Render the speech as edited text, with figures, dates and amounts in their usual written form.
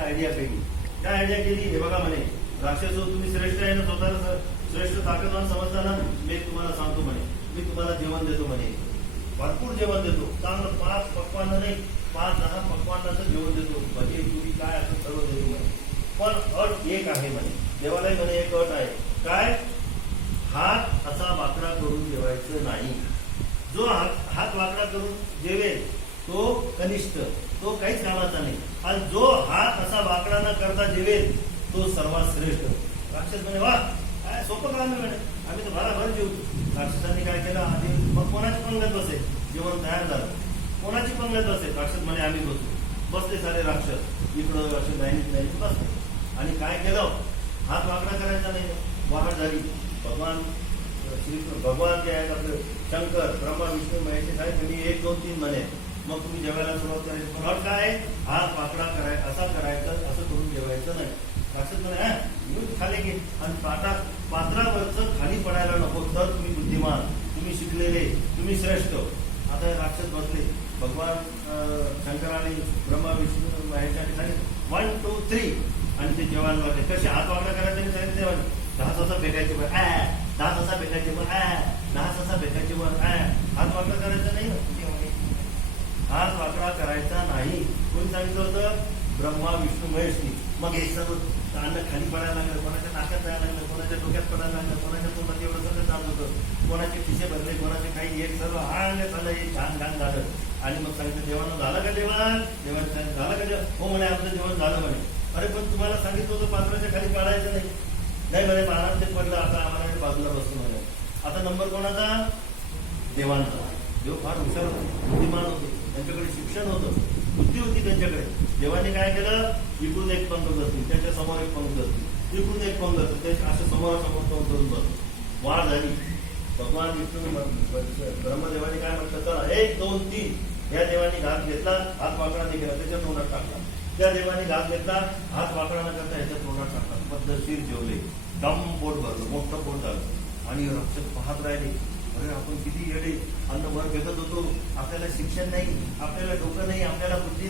Idea केली. काय idea केली हे बघा म्हणे, राक्षस तुम्ही श्रेष्ठ आहे ना, स्वतःला श्रेष्ठ ताकदवान समजताना मी तुम्हाला सांगतो म्हणे, मी तुम्हाला जेवण देतो म्हणे, भरपूर जेवण देतो, चांगलं 5 पक्वान्न नाही 5-10 पक्वान्नाचं जेवण देतो, भजी पुरी काय असं सर्व देतो म्हणे. पण अट एक आहे म्हणे, देवालाही म्हणे एक अट आहे. काय? हात असा वाकडा करून जेवायचं नाही. जो हात वाकडा करून जेवेल तो कनिष्ठ, तो काहीच कामाचा नाही. आणि जो हात असा वाकडा न करता जेवेल तो सर्वात श्रेष्ठ. राक्षस म्हणे वा काय सोपं काम आहे म्हणे, आम्ही तर भराभर जेवतो. राक्षसांनी काय केलं, आधी मग कोणाची पंगत बसे, जेवण तयार झालं, कोणाची पंगत बसे, राक्षस म्हणे आम्ही बसतो. बसले सारे राक्षस इकडं असे लाईनीत बसले. आणि काय केलं, हात वाकडा करायचा नाही, वाहट झाली. भगवान जे आहेत आपले शंकर ब्रह्मा विष्णू महेश काय म्हणजे 1 2 3 म्हणे, मग तुम्ही जेवायला सुरुवात करायची. पण अट काय, हात वाकडा करायचा, असा करायचं, असं करून जेवायचं नाही. राक्षस म्हणे खाली घे आणि पात्रावरचं खाली पडायला नको, तर तुम्ही बुद्धिमान, तुम्ही शिकलेले, तुम्ही श्रेष्ठ. आता हे राक्षस बसले, भगवान शंकराने ब्रह्मा विष्णू महेशच्या ठिकाणी 1 2 3 आणि ते जेवायला लागले. कसे हात वाकडा करायचे सांगितले, 10 ससा फेकायचे वर 10 ससा फेकायचे वर 10 ससा फेकायचे वर हात वाकडा करायचा नाही. हात वाकडा करायचा नाही कोणी सांगितलं होतं? ब्रह्मा विष्णू महेशनी. मग हे सर्व अन्न खाली पडायला लागलं, कोणाच्या नाकात जायला लागलं, कोणाच्या डोक्यात पडायला लागलं, कोणाच्या तोंडात एवढं सगळं चालत होतं, कोणाचे खिसे भरले, कोणाचे काही एक सर्व झालं, हे छान झालं. आणि मग सांगितलं जेवण झालं का, जेवण झालं का जेवण? हो म्हणे आमचं जेवण झालं म्हणे. अरे पण तुम्हाला सांगितलं होतं पात्राच्या खाली पाडायचं नाही. नाही म्हणे महाराज ते पडलं, आता आम्हाला बाजूला बसून म्हणे. आता नंबर कोणाचा? देवांचा. देव फार हुशार होते, बुद्धिमान होते, त्यांच्याकडे शिक्षण होतं, बुद्धी होती त्यांच्याकडे. देवाने काय केलं, इकडून एक पंगत असतील, त्याच्या समोर एक पंगत असतील, इकडून एक पंगत असतील, त्याच्या असं समोरासमोर तोंड करून बस वाढ झाली. भगवान विष्णू ब्रह्मदेवाने काय म्हटलं, चला 1 2 3 या देवाने घात घेतला, हात वाकडा नाही केला, त्याच्या तोंडात टाकला. त्या देवाने घात घेतला, हात वाकडा न करता याच्या तोंडात टाकला. पद्धतशीर जेवले, दम पोट भरलं, मोठं पोट झालं. आणि राक्षस पाहत राहिले, अरे आपण किती येडे, अन्न वर फेकत होतो, आपल्याला शिक्षण नाही, आपल्याला डोकं नाही, आपल्याला बुद्धी